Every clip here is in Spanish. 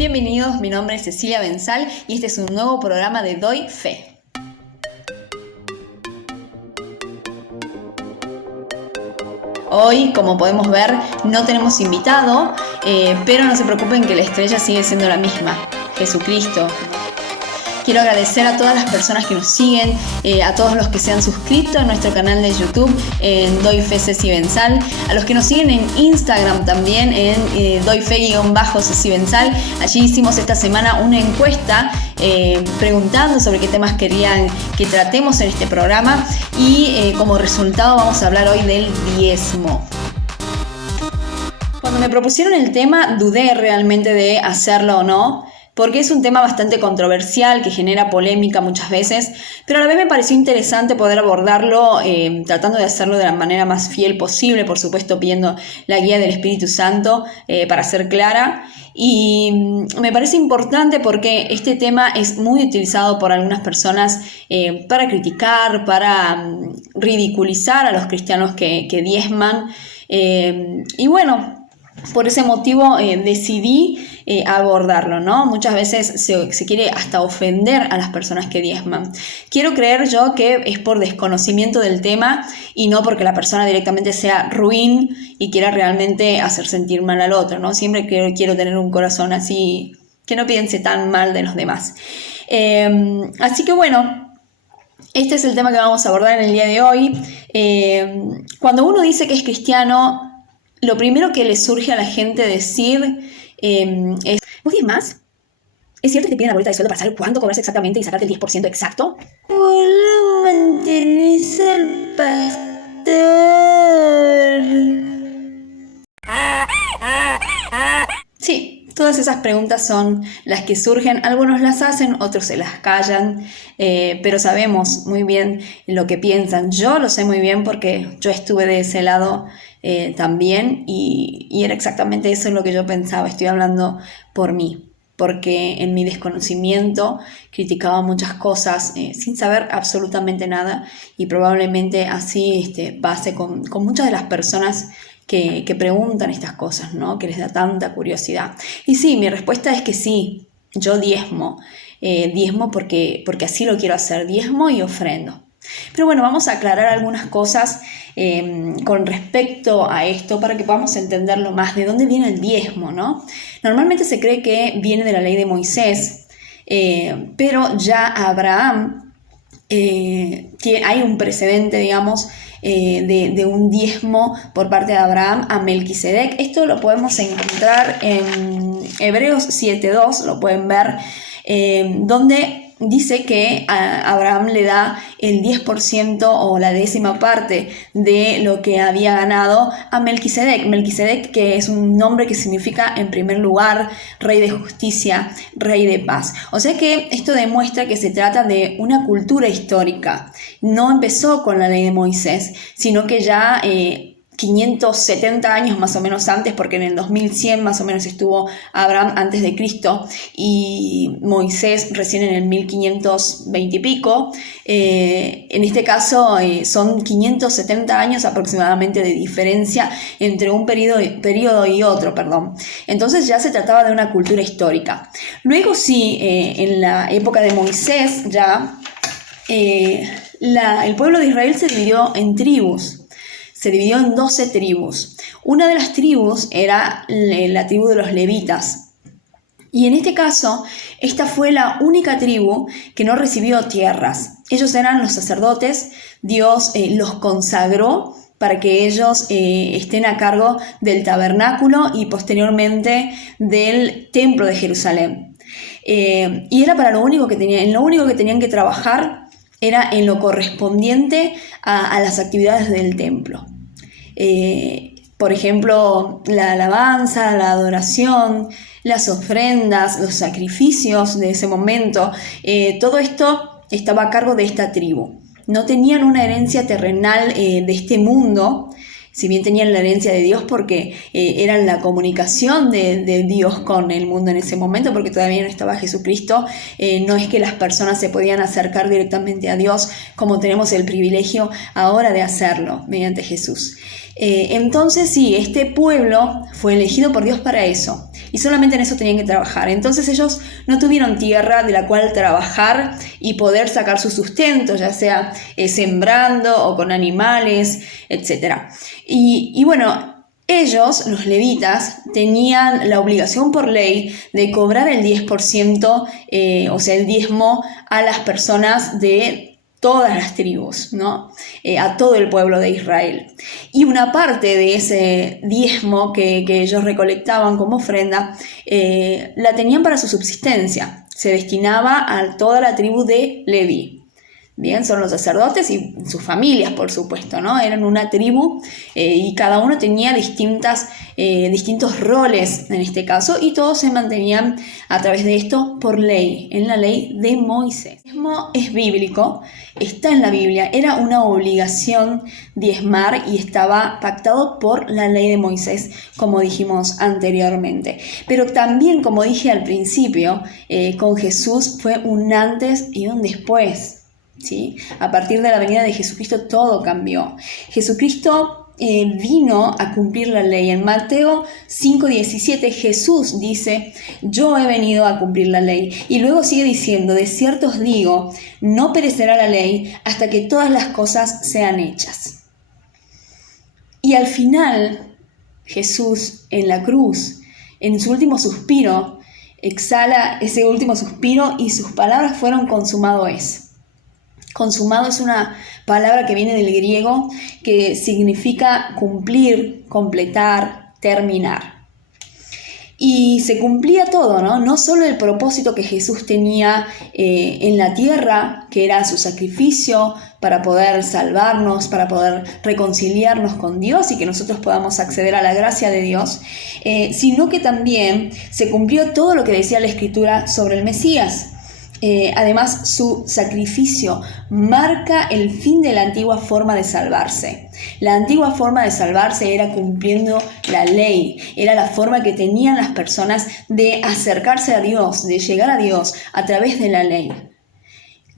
Bienvenidos, mi nombre es Cecilia Benzal y este es un nuevo programa de Doy Fe. Hoy, como podemos ver, no tenemos invitado, pero no se preocupen que la estrella sigue siendo la misma, Jesucristo. Quiero agradecer a todas las personas que nos siguen, a todos los que se han suscrito a nuestro canal de YouTube en Doy Fe Ceci Benzal, a los que nos siguen en Instagram también en Doy Fe_Ceci Benzal. Allí hicimos esta semana una encuesta preguntando sobre qué temas querían que tratemos en este programa y como resultado vamos a hablar hoy del diezmo. Cuando me propusieron el tema dudé realmente de hacerlo o no, porque es un tema bastante controversial que genera polémica muchas veces, pero a la vez me pareció interesante poder abordarlo tratando de hacerlo de la manera más fiel posible, por supuesto pidiendo la guía del Espíritu Santo para ser clara. Y me parece importante porque este tema es muy utilizado por algunas personas para criticar, para ridiculizar a los cristianos que diezman. Y bueno, por ese motivo decidí abordarlo, ¿no? Muchas veces se quiere hasta ofender a las personas que diezman. Quiero creer yo que es por desconocimiento del tema y no porque la persona directamente sea ruin y quiera realmente hacer sentir mal al otro, ¿no? Siempre quiero tener un corazón así, que no piense tan mal de los demás. Así que bueno, este es el tema que vamos a abordar en el día de hoy. Cuando uno dice que es cristiano, lo primero que le surge a la gente decir es: ¿vos diezmás? ¿Es cierto que te piden la boleta de sueldo para saber cuánto cobras exactamente y sacarte el 10% exacto? Hola, mantenés al pastor. Sí, todas esas preguntas son las que surgen. Algunos las hacen, otros se las callan, pero sabemos muy bien lo que piensan. Yo lo sé muy bien porque yo estuve de ese lado también y era exactamente eso lo que yo pensaba. Estoy hablando por mí, porque en mi desconocimiento criticaba muchas cosas sin saber absolutamente nada y probablemente así pase con muchas de las personas que preguntan estas cosas, ¿no? Que les da tanta curiosidad. Y sí, mi respuesta es que sí, yo diezmo porque así lo quiero hacer, diezmo y ofrendo. Pero bueno, vamos a aclarar algunas cosas con respecto a esto para que podamos entenderlo más, de dónde viene el diezmo, ¿no? Normalmente se cree que viene de la ley de Moisés, pero ya Abraham, que hay un precedente, digamos, de un diezmo por parte de Abraham a Melquisedec. Esto lo podemos encontrar en Hebreos 7:2, lo pueden ver, donde dice que a Abraham le da el 10% o la 10ª parte de lo que había ganado a Melquisedec. Melquisedec, que es un nombre que significa en primer lugar rey de justicia, rey de paz. O sea que esto demuestra que se trata de una cultura histórica. No empezó con la ley de Moisés, sino que ya 570 años más o menos antes, porque en el 2100 más o menos estuvo Abraham antes de Cristo y Moisés recién en el 1520 y pico. En este caso son 570 años aproximadamente de diferencia entre un periodo y otro, perdón. Entonces ya se trataba de una cultura histórica. Luego sí, en la época de Moisés ya el pueblo de Israel se dividió en tribus. Se dividió en 12 tribus. Una de las tribus era la tribu de los levitas. Y en este caso, esta fue la única tribu que no recibió tierras. Ellos eran los sacerdotes. Dios los consagró para que ellos estén a cargo del tabernáculo y posteriormente del templo de Jerusalén. Y era para lo único que tenían. En lo único que tenían que trabajar era en lo correspondiente a las actividades del templo. Por ejemplo, la alabanza, la adoración, las ofrendas, los sacrificios de ese momento, todo esto estaba a cargo de esta tribu. No tenían una herencia terrenal de este mundo, si bien tenían la herencia de Dios porque eran la comunicación de Dios con el mundo en ese momento, porque todavía no estaba Jesucristo. No es que las personas se podían acercar directamente a Dios como tenemos el privilegio ahora de hacerlo mediante Jesús. Entonces sí, este pueblo fue elegido por Dios para eso. y solamente en eso tenían que trabajar. Entonces ellos no tuvieron tierra de la cual trabajar y poder sacar su sustento, ya sea sembrando o con animales, etc. Y bueno, ellos, los levitas, tenían la obligación por ley de cobrar el 10%, o sea, el diezmo a las personas de todas las tribus, ¿no? A todo el pueblo de Israel. Y una parte de ese diezmo que ellos recolectaban como ofrenda, la tenían para su subsistencia. Se destinaba a toda la tribu de Leví. Bien, son los sacerdotes y sus familias, por supuesto, ¿no? Eran una tribu y cada uno tenía distintos roles en este caso, y todos se mantenían a través de esto por ley, en la ley de Moisés. El diezmo es bíblico, está en la Biblia, era una obligación diezmar y estaba pactado por la ley de Moisés, como dijimos anteriormente. Pero también, como dije al principio, con Jesús fue un antes y un después. ¿Sí? A partir de la venida de Jesucristo todo cambió. Jesucristo vino a cumplir la ley. En Mateo 5:17 Jesús dice: yo he venido a cumplir la ley. Y luego sigue diciendo: de cierto os digo, no perecerá la ley hasta que todas las cosas sean hechas. Y al final Jesús en la cruz, en su último suspiro, exhala ese último suspiro y sus palabras fueron: consumado es. Consumado es una palabra que viene del griego que significa cumplir, completar, terminar. Y se cumplía todo, ¿no? No solo el propósito que Jesús tenía en la tierra, que era su sacrificio para poder salvarnos, para poder reconciliarnos con Dios y que nosotros podamos acceder a la gracia de Dios, sino que también se cumplió todo lo que decía la Escritura sobre el Mesías. Además, su sacrificio marca el fin de la antigua forma de salvarse. La antigua forma de salvarse era cumpliendo la ley, era la forma que tenían las personas de acercarse a Dios, de llegar a Dios a través de la ley.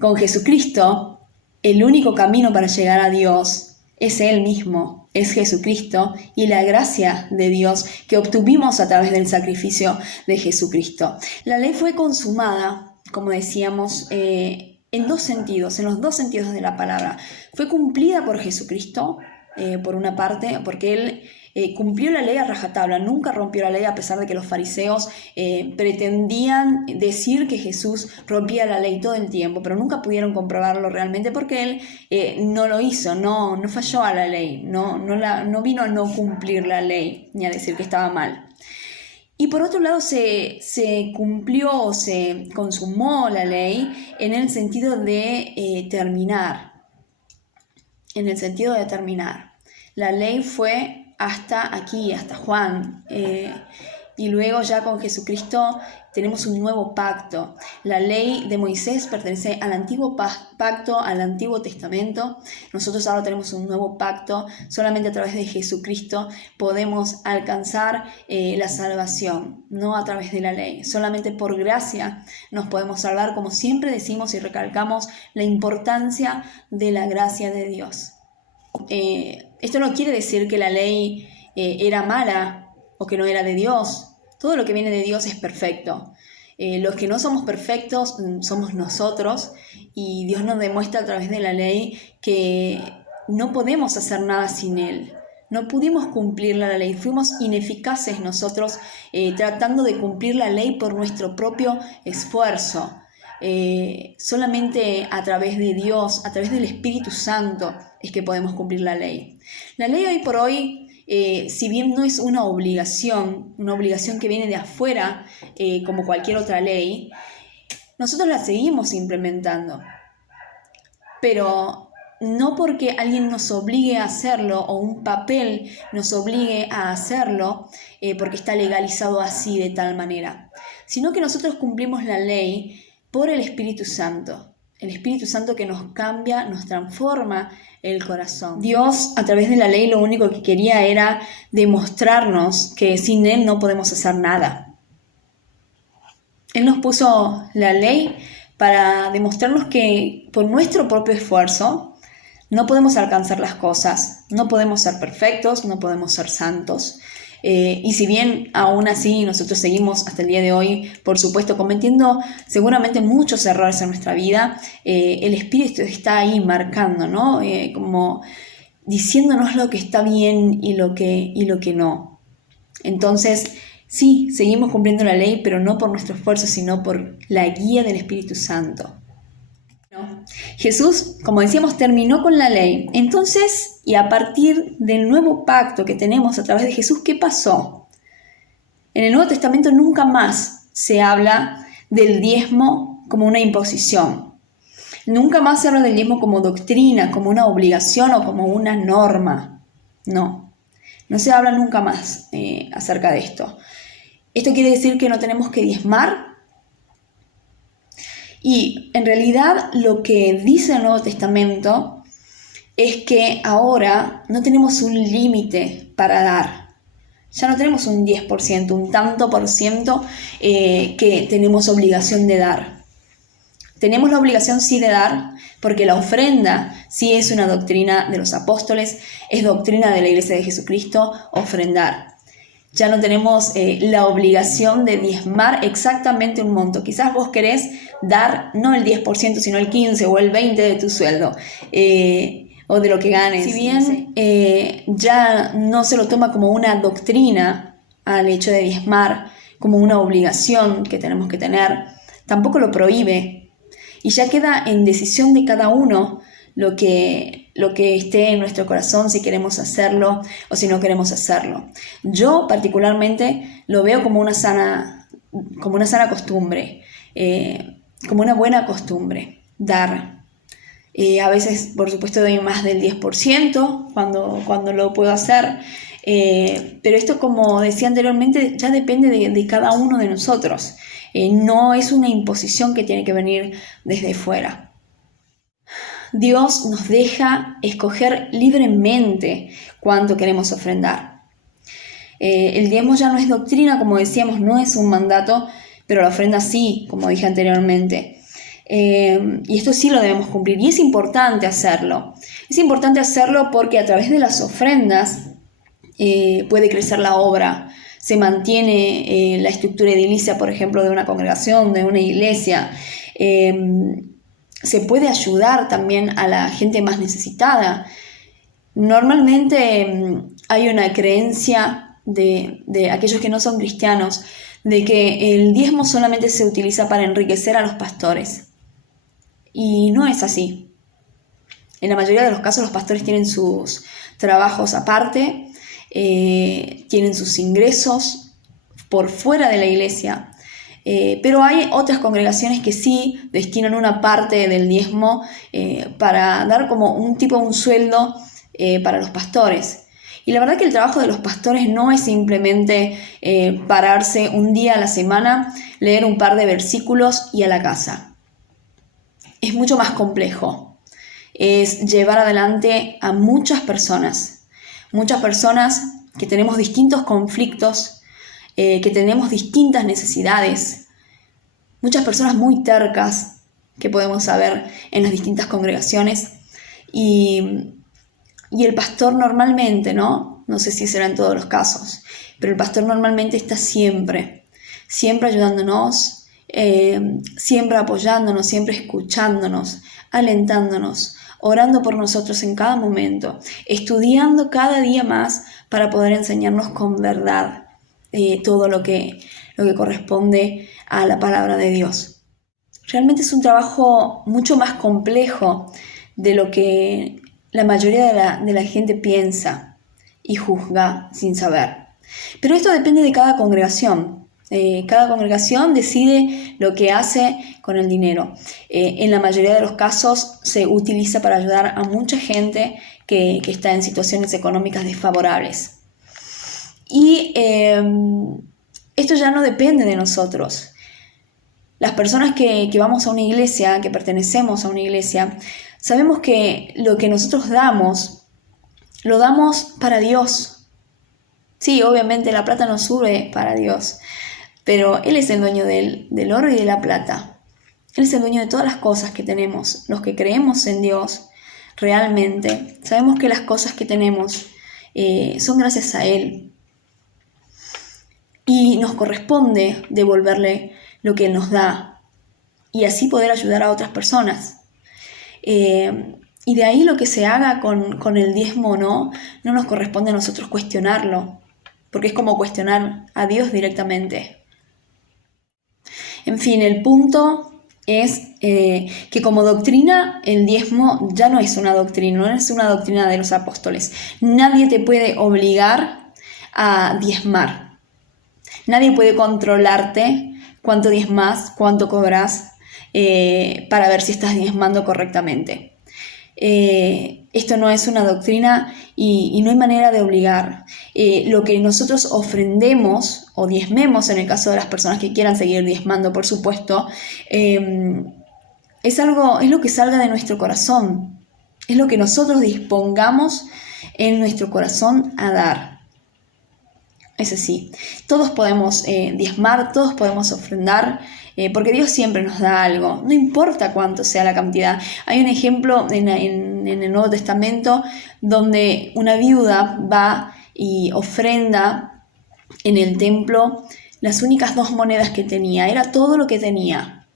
Con Jesucristo, el único camino para llegar a Dios es Él mismo, es Jesucristo y la gracia de Dios que obtuvimos a través del sacrificio de Jesucristo. La ley fue consumada, como decíamos, en dos sentidos, en los dos sentidos de la palabra. Fue cumplida por Jesucristo, por una parte, porque Él cumplió la ley a rajatabla, nunca rompió la ley, a pesar de que los fariseos pretendían decir que Jesús rompía la ley todo el tiempo, pero nunca pudieron comprobarlo realmente porque Él no lo hizo, no falló a la ley, no vino a no cumplir la ley, ni a decir que estaba mal. Y por otro lado se cumplió o se consumó la ley en el sentido de terminar. En el sentido de terminar. La ley fue hasta aquí, hasta Juan. Y luego ya con Jesucristo tenemos un nuevo pacto. La ley de Moisés pertenece al antiguo pacto, al Antiguo Testamento. Nosotros ahora tenemos un nuevo pacto. Solamente a través de Jesucristo podemos alcanzar la salvación, no a través de la ley. Solamente por gracia nos podemos salvar, como siempre decimos y recalcamos la importancia de la gracia de Dios. Esto no quiere decir que la ley era mala o que no era de Dios. Todo lo que viene de Dios es perfecto. Los que no somos perfectos somos nosotros, y Dios nos demuestra a través de la ley que no podemos hacer nada sin Él. No pudimos cumplir la ley, fuimos ineficaces nosotros tratando de cumplir la ley por nuestro propio esfuerzo. Solamente a través de Dios, a través del Espíritu Santo, es que podemos cumplir la ley. La ley hoy por hoy, si bien no es una obligación que viene de afuera, como cualquier otra ley, nosotros la seguimos implementando. Pero no porque alguien nos obligue a hacerlo o un papel nos obligue a hacerlo, porque está legalizado así de tal manera, sino que nosotros cumplimos la ley por el Espíritu Santo. El Espíritu Santo que nos cambia, nos transforma el corazón. Dios, a través de la ley, lo único que quería era demostrarnos que sin Él no podemos hacer nada. Él nos puso la ley para demostrarnos que por nuestro propio esfuerzo no podemos alcanzar las cosas, no podemos ser perfectos, no podemos ser santos. Y si bien aún así nosotros seguimos hasta el día de hoy, por supuesto, cometiendo seguramente muchos errores en nuestra vida, el Espíritu está ahí marcando, ¿no? Como diciéndonos lo que está bien y lo que no. Entonces, sí, seguimos cumpliendo la ley, pero no por nuestro esfuerzo, sino por la guía del Espíritu Santo. Jesús, como decíamos, terminó con la ley. Entonces, y a partir del nuevo pacto que tenemos a través de Jesús, ¿qué pasó? En el Nuevo Testamento nunca más se habla del diezmo como una imposición. Nunca más se habla del diezmo como doctrina, como una obligación o como una norma. No se habla nunca más acerca de esto. ¿Esto quiere decir que no tenemos que diezmar? Y en realidad lo que dice el Nuevo Testamento es que ahora no tenemos un límite para dar. Ya no tenemos un 10%, un tanto por ciento que tenemos obligación de dar. Tenemos la obligación sí de dar, porque la ofrenda sí es una doctrina de los apóstoles, es doctrina de la Iglesia de Jesucristo, ofrendar. Ya no tenemos la obligación de diezmar exactamente un monto. Quizás vos querés dar no el 10%, sino el 15% o el 20% de tu sueldo o de lo que ganes. Si bien ya no se lo toma como una doctrina al hecho de diezmar, como una obligación que tenemos que tener, tampoco lo prohíbe. Y ya queda en decisión de cada uno lo que esté en nuestro corazón, si queremos hacerlo o si no queremos hacerlo. Yo particularmente lo veo como una sana costumbre, como una buena costumbre, dar. A veces, por supuesto, doy más del 10% cuando lo puedo hacer, pero esto, como decía anteriormente, ya depende de cada uno de nosotros. No es una imposición que tiene que venir desde fuera. Dios nos deja escoger libremente cuánto queremos ofrendar. El diezmo ya no es doctrina, como decíamos, no es un mandato, pero la ofrenda sí, como dije anteriormente. Y esto sí lo debemos cumplir y es importante hacerlo. Es importante hacerlo porque a través de las ofrendas puede crecer la obra, se mantiene la estructura edilicia, por ejemplo, de una congregación, de una iglesia. Se puede ayudar también a la gente más necesitada. Normalmente hay una creencia de aquellos que no son cristianos de que el diezmo solamente se utiliza para enriquecer a los pastores. Y no es así. En la mayoría de los casos los pastores tienen sus trabajos aparte, tienen sus ingresos por fuera de la iglesia. Pero hay otras congregaciones que sí destinan una parte del diezmo para dar como un sueldo para los pastores. Y la verdad que el trabajo de los pastores no es simplemente pararse un día a la semana, leer un par de versículos y a la casa. Es mucho más complejo. Es llevar adelante a muchas personas que tenemos distintos conflictos, que tenemos distintas necesidades, muchas personas muy tercas que podemos saber en las distintas congregaciones y el pastor normalmente, no sé si será en todos los casos, pero el pastor normalmente está siempre ayudándonos, siempre apoyándonos, siempre escuchándonos, alentándonos, orando por nosotros en cada momento, estudiando cada día más para poder enseñarnos con verdad todo lo que corresponde a la palabra de Dios. Realmente es un trabajo mucho más complejo de lo que la mayoría de la gente piensa y juzga sin saber. Pero esto depende de cada congregación. Cada congregación decide lo que hace con el dinero. En la mayoría de los casos se utiliza para ayudar a mucha gente que está en situaciones económicas desfavorables. Y esto ya no depende de nosotros. Las personas que vamos a una iglesia, que pertenecemos a una iglesia, sabemos que lo que nosotros damos, lo damos para Dios. Sí, obviamente la plata no sube para Dios, pero Él es el dueño del oro y de la plata. Él es el dueño de todas las cosas que tenemos. Los que creemos en Dios realmente, sabemos que las cosas que tenemos son gracias a Él. y nos corresponde devolverle lo que Él nos da y así poder ayudar a otras personas. Y de ahí lo que se haga con el diezmo o no nos corresponde a nosotros cuestionarlo, porque es como cuestionar a Dios directamente. En fin, el punto es que como doctrina el diezmo ya no es una doctrina, no es una doctrina de los apóstoles. Nadie te puede obligar a diezmar. Nadie puede controlarte cuánto diezmas, cuánto cobras para ver si estás diezmando correctamente. Esto no es una doctrina y no hay manera de obligar. Lo que nosotros ofrendemos o diezmemos, en el caso de las personas que quieran seguir diezmando, por supuesto, es lo que salga de nuestro corazón, es lo que nosotros dispongamos en nuestro corazón a dar. Es así, todos podemos diezmar, todos podemos ofrendar, porque Dios siempre nos da algo, no importa cuánto sea la cantidad. Hay un ejemplo en el Nuevo Testamento donde una viuda va y ofrenda en el templo las únicas 2 monedas que tenía, era todo lo que tenía.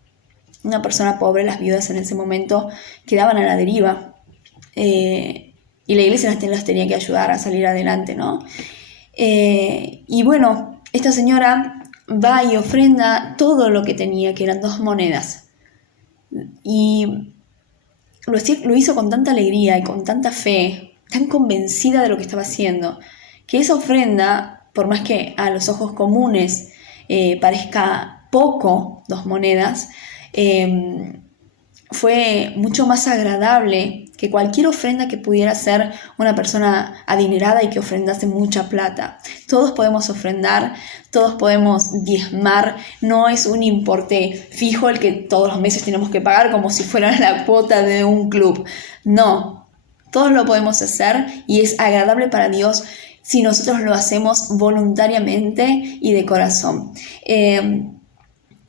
Una persona pobre, las viudas en ese momento quedaban a la deriva, y la iglesia las tenía que ayudar a salir adelante, ¿no? Y bueno, esta señora va y ofrenda todo lo que tenía, que eran 2 monedas. Y lo hizo con tanta alegría y con tanta fe, tan convencida de lo que estaba haciendo, que esa ofrenda, por más que a los ojos comunes parezca poco, 2 monedas, fue mucho más agradable que cualquier ofrenda que pudiera hacer una persona adinerada y que ofrendase mucha plata. Todos podemos ofrendar, todos podemos diezmar, no es un importe fijo el que todos los meses tenemos que pagar como si fuera la cuota de un club. No, todos lo podemos hacer y es agradable para Dios si nosotros lo hacemos voluntariamente y de corazón.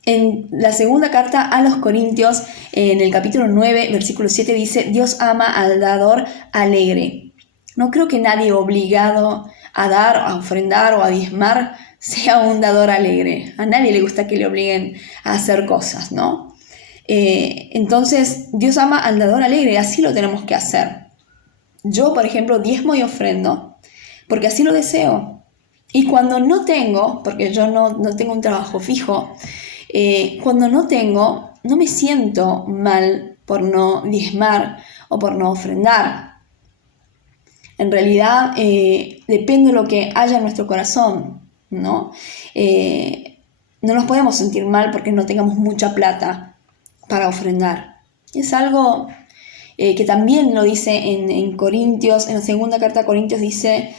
En la segunda carta a los Corintios, en el capítulo 9, versículo 7, dice: Dios ama al dador alegre. No creo que nadie obligado a dar, a ofrendar o a diezmar sea un dador alegre. A nadie le gusta que le obliguen a hacer cosas, ¿no? Entonces, Dios ama al dador alegre, así lo tenemos que hacer. Yo, por ejemplo, diezmo y ofrendo porque así lo deseo. Y cuando no tengo, porque yo no tengo un trabajo fijo, cuando no tengo, no me siento mal por no diezmar o por no ofrendar. En realidad depende de lo que haya en nuestro corazón, ¿no? No nos podemos sentir mal porque no tengamos mucha plata para ofrendar. Es algo que también lo dice en Corintios, en la segunda carta a Corintios dice,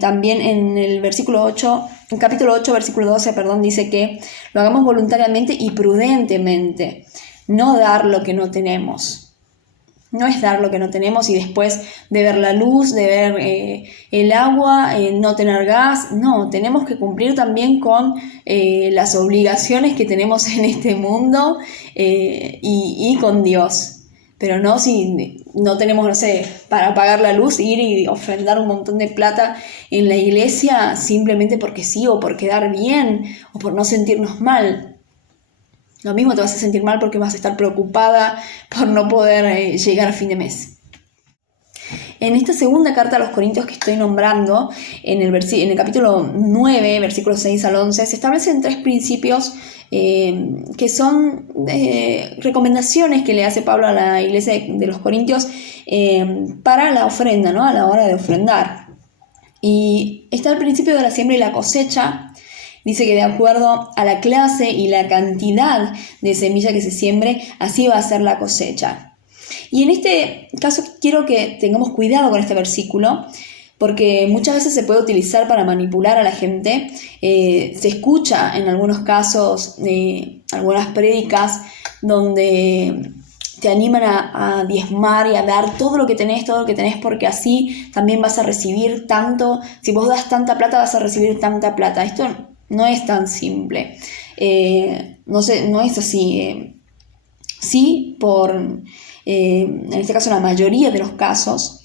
también en el versículo 8, en capítulo 8, versículo 12, dice que lo hagamos voluntariamente y prudentemente, no dar lo que no tenemos. No es dar lo que no tenemos y después de ver la luz, de ver el agua, no tener gas. No, tenemos que cumplir también con las obligaciones que tenemos en este mundo y con Dios. Pero no si no tenemos, no sé, para pagar la luz, ir y ofrendar un montón de plata en la iglesia simplemente porque sí, o por quedar bien, o por no sentirnos mal. Lo mismo te vas a sentir mal porque vas a estar preocupada por no poder llegar a fin de mes. En esta segunda carta a los Corintios que estoy nombrando, en el capítulo 9, versículos 6 al 11, se establecen 3 principios que son recomendaciones que le hace Pablo a la iglesia de los Corintios para la ofrenda, ¿no? A la hora de ofrendar. Y está el principio de la siembra y la cosecha. Dice que de acuerdo a la clase y la cantidad de semilla que se siembre, así va a ser la cosecha. Y en este caso quiero que tengamos cuidado con este versículo, porque muchas veces se puede utilizar para manipular a la gente. Se escucha en algunos casos, algunas prédicas donde te animan a diezmar y a dar todo lo que tenés, porque así también vas a recibir tanto. Si vos das tanta plata, vas a recibir tanta plata. Esto no es tan simple. No es así. Sí, en este caso, la mayoría de los casos,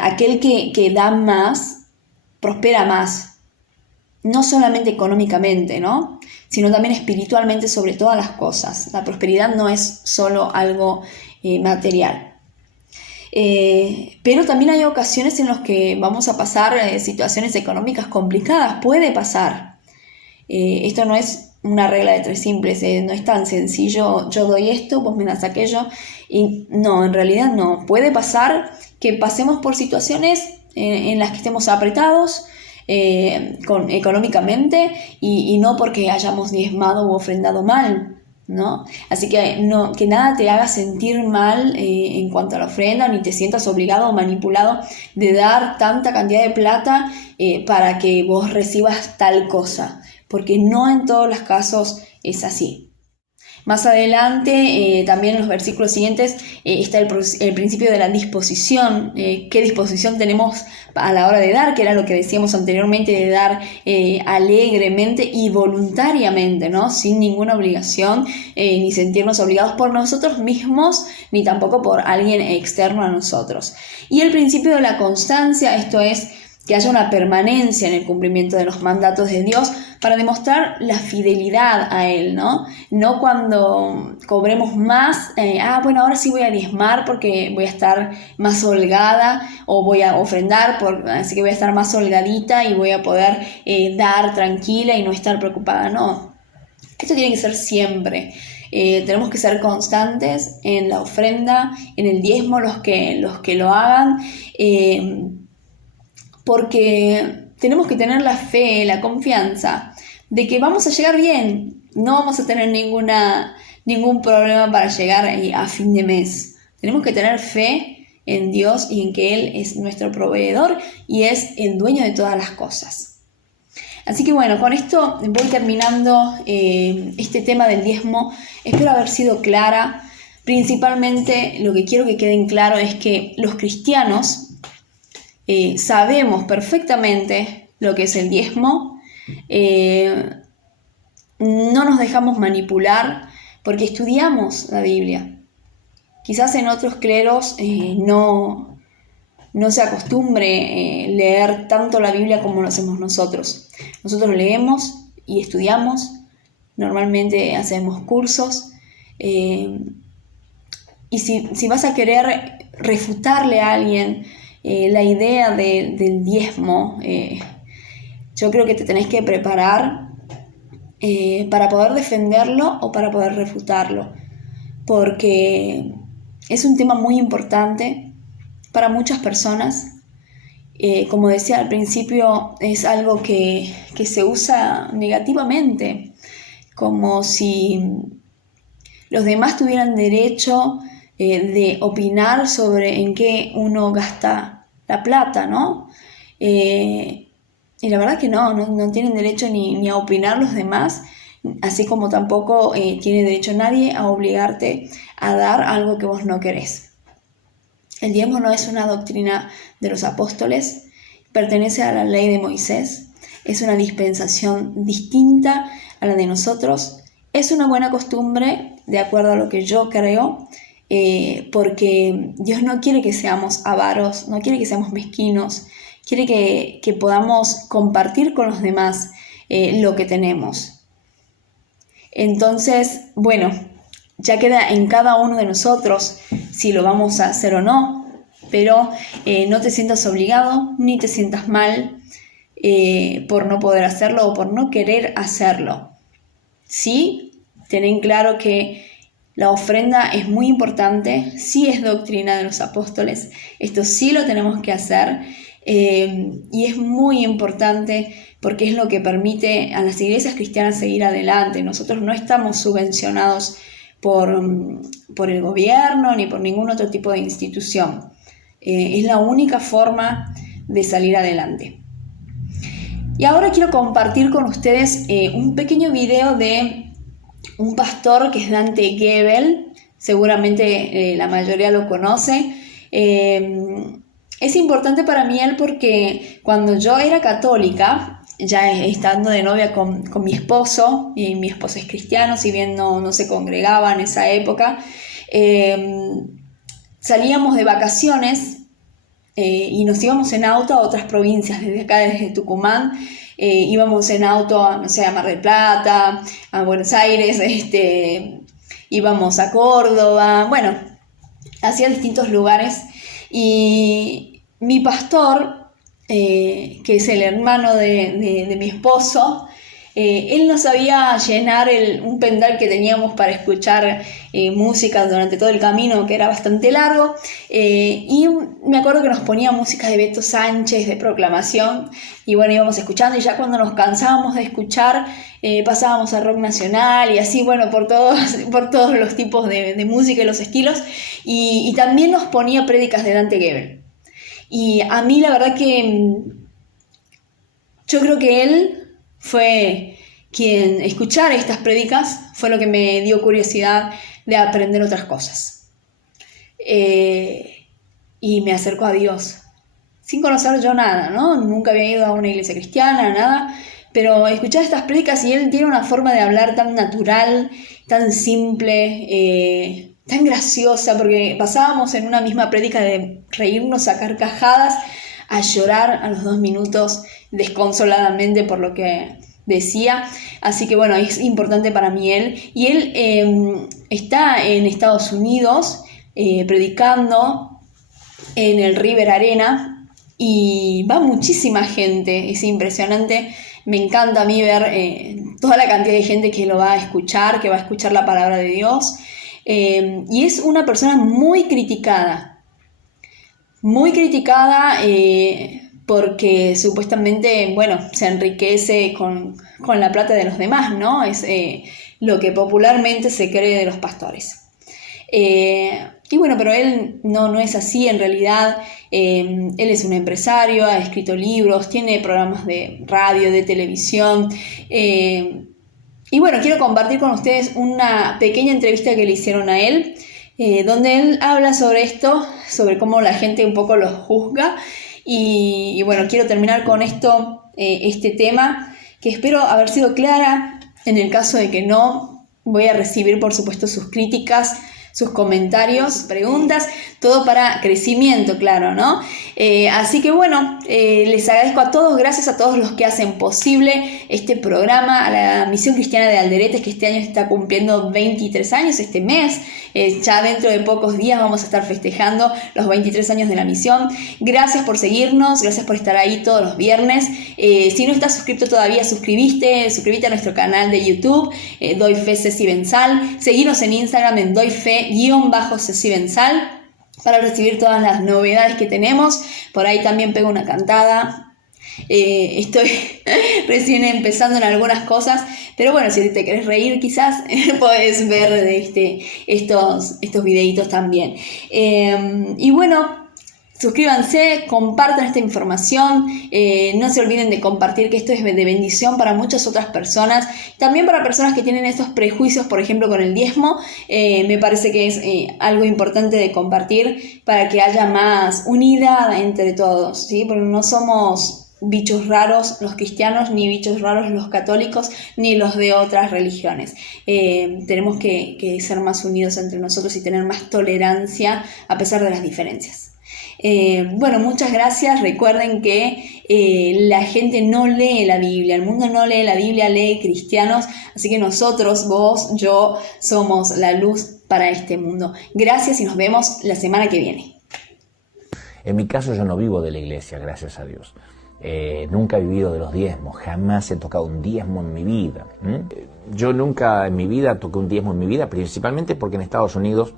aquel que da más, prospera más. no solamente económicamente, ¿no? Sino también espiritualmente sobre todas las cosas. La prosperidad no es solo algo material. Pero también hay ocasiones en las que vamos a pasar situaciones económicas complicadas, puede pasar. Esto no es una regla de tres simples, no es tan sencillo, yo doy esto, vos me das aquello, y no, en realidad no. Puede pasar que pasemos por situaciones en las que estemos apretados económicamente y no porque hayamos diezmado u ofrendado mal, ¿no? Así que, que nada te haga sentir mal en cuanto a la ofrenda, ni te sientas obligado o manipulado de dar tanta cantidad de plata para que vos recibas tal cosa, porque no en todos los casos es así. Más adelante, también en los versículos siguientes, está el principio de la disposición. ¿Qué disposición tenemos a la hora de dar? Que era lo que decíamos anteriormente, de dar alegremente y voluntariamente, ¿no? Sin ninguna obligación, ni sentirnos obligados por nosotros mismos, ni tampoco por alguien externo a nosotros. Y el principio de la constancia, esto es, que haya una permanencia en el cumplimiento de los mandatos de Dios para demostrar la fidelidad a Él, ¿no? No cuando cobremos más, bueno, ahora sí voy a diezmar porque voy a estar más holgada, o voy a ofrendar, así que voy a estar más holgadita y voy a poder dar tranquila y no estar preocupada, no. Esto tiene que ser siempre. Tenemos que ser constantes en la ofrenda, en el diezmo, los que lo hagan, porque tenemos que tener la fe, la confianza de que vamos a llegar bien, no vamos a tener ningún problema para llegar a fin de mes. Tenemos que tener fe en Dios y en que Él es nuestro proveedor y es el dueño de todas las cosas. Así que bueno, con esto voy terminando este tema del diezmo. Espero haber sido clara. Principalmente lo que quiero que quede claro es que los cristianos sabemos perfectamente lo que es el diezmo, no nos dejamos manipular porque estudiamos la Biblia. Quizás en otros cleros no se acostumbre leer tanto la Biblia como lo hacemos nosotros. Nosotros leemos y estudiamos, normalmente hacemos cursos, y si vas a querer refutarle a alguien la idea del diezmo, yo creo que te tenés que preparar para poder defenderlo o para poder refutarlo, porque es un tema muy importante para muchas personas. Como decía al principio, es algo que se usa negativamente, como si los demás tuvieran derecho de opinar sobre en qué uno gasta la plata, ¿no? Y la verdad que no tienen derecho ni a opinar los demás, así como tampoco tiene derecho nadie a obligarte a dar algo que vos no querés. El diezmo no es una doctrina de los apóstoles, pertenece a la ley de Moisés, es una dispensación distinta a la de nosotros, es una buena costumbre de acuerdo a lo que yo creo, porque Dios no quiere que seamos avaros, no quiere que seamos mezquinos, quiere que podamos compartir con los demás lo que tenemos. Entonces, bueno, ya queda en cada uno de nosotros si lo vamos a hacer o no, pero no te sientas obligado ni te sientas mal por no poder hacerlo o por no querer hacerlo. Sí, ten en claro que la ofrenda es muy importante, sí es doctrina de los apóstoles, esto sí lo tenemos que hacer, y es muy importante porque es lo que permite a las iglesias cristianas seguir adelante. Nosotros no estamos subvencionados por el gobierno ni por ningún otro tipo de institución. Es la única forma de salir adelante. Y ahora quiero compartir con ustedes un pequeño video de un pastor que es Dante Gebel. Seguramente la mayoría lo conoce. Es importante para mí él porque cuando yo era católica, ya estando de novia con mi esposo, y mi esposo es cristiano, si bien no se congregaba en esa época, salíamos de vacaciones y nos íbamos en auto a otras provincias, desde acá, desde Tucumán, íbamos en auto, no sé, a Mar del Plata, a Buenos Aires, íbamos a Córdoba, bueno, hacia distintos lugares. Y mi pastor, que es el hermano de mi esposo, él nos sabía llenar un pendrive que teníamos para escuchar música durante todo el camino, que era bastante largo, y me acuerdo que nos ponía música de Beto Sánchez, de Proclamación, y bueno, íbamos escuchando, y ya cuando nos cansábamos de escuchar, pasábamos a rock nacional, y así, bueno, por todos los tipos de música y los estilos, y también nos ponía prédicas de Dante Gebel. Y a mí la verdad que yo creo que él fue quien escuchar estas prédicas fue lo que me dio curiosidad de aprender otras cosas. Y me acercó a Dios, sin conocer yo nada, ¿no? Nunca había ido a una iglesia cristiana, nada, pero escuchar estas prédicas y él tiene una forma de hablar tan natural, tan simple, tan graciosa, porque pasábamos en una misma prédica de reírnos a carcajadas a llorar a los 2 minutos desconsoladamente por lo que decía. Así que bueno, es importante para mí él. Y él está en Estados Unidos predicando en el River Arena y va muchísima gente, es impresionante. Me encanta a mí ver toda la cantidad de gente que lo va a escuchar, que va a escuchar la palabra de Dios. Y es una persona muy criticada porque supuestamente, bueno, se enriquece con la plata de los demás, ¿no? Es lo que popularmente se cree de los pastores. Y bueno, pero él no es así en realidad. Él es un empresario, ha escrito libros, tiene programas de radio, de televisión. Y bueno, quiero compartir con ustedes una pequeña entrevista que le hicieron a él, donde él habla sobre esto, sobre cómo la gente un poco lo juzga. Y bueno, quiero terminar con este tema, que espero haber sido clara. En el caso de que no, voy a recibir por supuesto sus críticas, sus comentarios, preguntas, todo para crecimiento, claro, ¿no? Así que bueno, les agradezco a todos, gracias a todos los que hacen posible este programa, a la Misión Cristiana de Alderetes, que este año está cumpliendo 23 años, este mes, ya dentro de pocos días vamos a estar festejando los 23 años de la misión. Gracias por seguirnos, gracias por estar ahí todos los viernes. Si no estás suscrito todavía, suscríbete a nuestro canal de YouTube, Doy Fe Ceci Benzal, seguinos en Instagram en Doy Fe_Ceci Benzal, para recibir todas las novedades que tenemos. Por ahí también pego una cantada. Estoy recién empezando en algunas cosas, pero bueno, si te querés reír quizás podés ver estos videitos también. Y bueno, suscríbanse, compartan esta información, no se olviden de compartir, que esto es de bendición para muchas otras personas, también para personas que tienen estos prejuicios, por ejemplo con el diezmo. Me parece que es algo importante de compartir para que haya más unidad entre todos, ¿sí? Porque no somos bichos raros los cristianos, ni bichos raros los católicos, ni los de otras religiones. Tenemos que ser más unidos entre nosotros y tener más tolerancia a pesar de las diferencias. Bueno, muchas gracias. Recuerden que la gente no lee la Biblia, el mundo no lee la Biblia, lee cristianos, así que nosotros, vos, yo, somos la luz para este mundo. Gracias y nos vemos la semana que viene. En mi caso yo no vivo de la iglesia, gracias a Dios. Nunca he vivido de los diezmos, jamás he tocado un diezmo en mi vida. Yo nunca en mi vida toqué un diezmo en mi vida, principalmente porque en Estados Unidos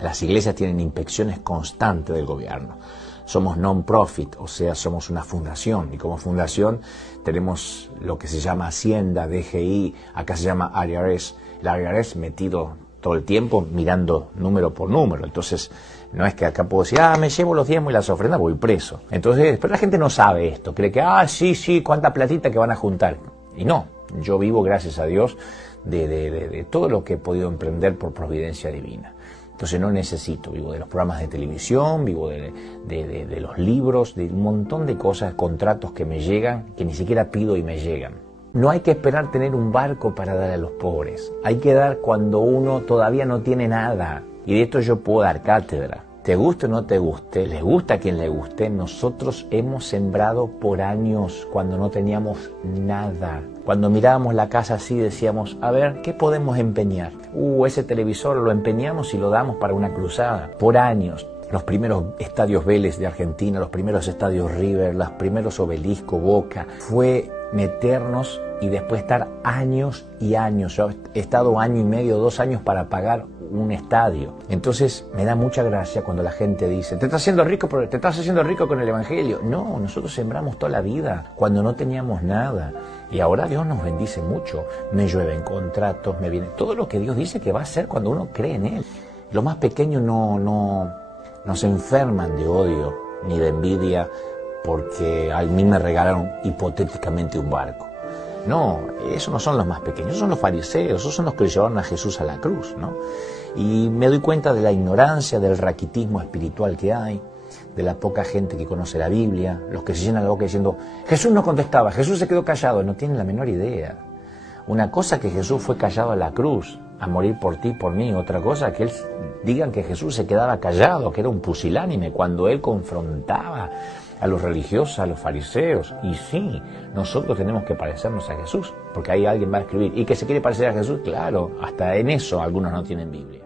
las iglesias tienen inspecciones constantes del gobierno. Somos non-profit, o sea, somos una fundación, y como fundación tenemos lo que se llama Hacienda, DGI, acá se llama IRS. El IRS metido todo el tiempo mirando número por número. Entonces, no es que acá puedo decir, me llevo los diezmos y las ofrendas, voy preso. Entonces, pero la gente no sabe esto, cree que, sí, cuánta platita que van a juntar. Y no, yo vivo, gracias a Dios, de todo lo que he podido emprender por providencia divina. Entonces no necesito, vivo de los programas de televisión, vivo de los libros, de un montón de cosas, contratos que me llegan, que ni siquiera pido y me llegan. No hay que esperar tener un barco para dar a los pobres, hay que dar cuando uno todavía no tiene nada. Y de esto yo puedo dar cátedra. te guste o no te guste, les gusta a quien le guste, nosotros hemos sembrado por años cuando no teníamos nada. Cuando mirábamos la casa así decíamos, a ver, ¿qué podemos empeñar? Ese televisor lo empeñamos y lo damos para una cruzada. Por años. Los primeros estadios Vélez de Argentina, los primeros estadios River, los primeros Obelisco, Boca, fue meternos y después estar años y años. Yo he estado 1 año y medio, 2 años para pagar un estadio. Entonces me da mucha gracia cuando la gente dice, te estás haciendo rico con el Evangelio. No, nosotros sembramos toda la vida cuando no teníamos nada. Y ahora Dios nos bendice mucho. Me llueven contratos, me viene todo lo que Dios dice que va a hacer cuando uno cree en Él. Los más pequeños no se enferman de odio ni de envidia porque a mí me regalaron hipotéticamente un barco. No, esos no son los más pequeños, esos son los fariseos, esos son los que llevaron a Jesús a la cruz, ¿no? Y me doy cuenta de la ignorancia, del raquitismo espiritual que hay, de la poca gente que conoce la Biblia, los que se llenan la boca diciendo, Jesús no contestaba, Jesús se quedó callado, no tienen la menor idea. Una cosa que Jesús fue callado a la cruz, a morir por ti, por mí. Otra cosa que digan que Jesús se quedaba callado, que era un pusilánime, cuando Él confrontaba a los religiosos, a los fariseos. Y sí, nosotros tenemos que parecernos a Jesús, porque ahí alguien va a escribir, ¿y que se quiere parecer a Jesús? Claro, hasta en eso algunos no tienen Biblia.